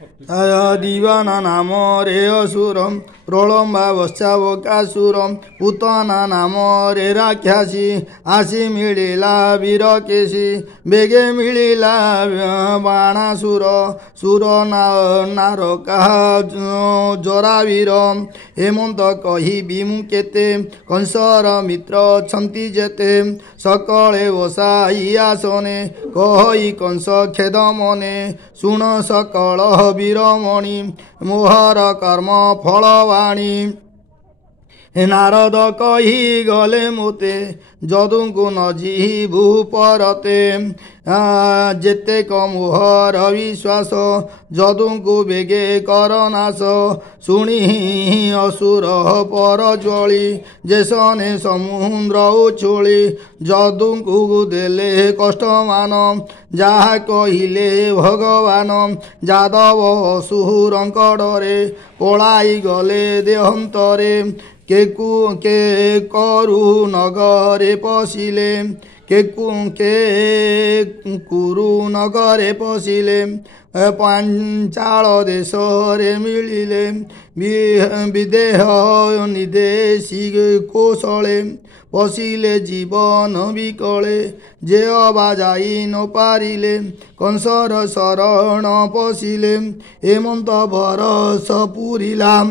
दिवाना नाम रे असुरम प्रलम्बा बश्चावकासुरम पुतना नाम रे राक्षसी आसी मिलिला वीर केशी बेगे मिलिला बाणासुर सुर नारका जरावीर हेमंत कही बिमु केते कंसर मित्र छंती जेते सकले बसाई आसने कही कंस खेद मने शुण सकल वीरमणि मोहर कर्म फलवाणी नारद कही गले मोते जदुଙ୍କୁ न जीवु परते जेतेक मोहर विश्वास जदुଙ୍କୁ बेगे कर नाश शुणी असुर पर ज्वली जेसने समुद्र उछुली जदुଙ୍କୁ देले कष्टमान जहा कहिले भगवान जादव असुरଙ୍କ डरे पलाई गले देहंतरे के करु नगरे पशिले के कुरु नगरे पशिले पांचाल देश रे मिलिले विदेह निदेशी कौशले पशिले जीवन विकले जे अबा जाई न पारिले कंसर शरण पशिले हेमंत बरस पुरिला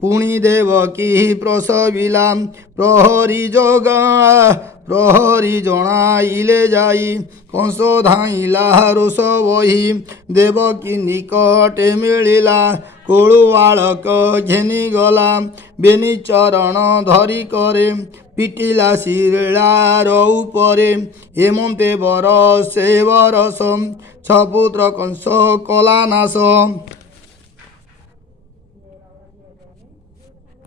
पुणी देवकी प्रसविला प्रहरी जणाइले जाई कंस धाइला रोष बही देवकी निकटे मिलिला कोळु बालक घेनी गला बेनी चरण धरी करे पिटिला शिलार उपरे हेमंते बरसे बरस छपुत्र कंस कला नाश।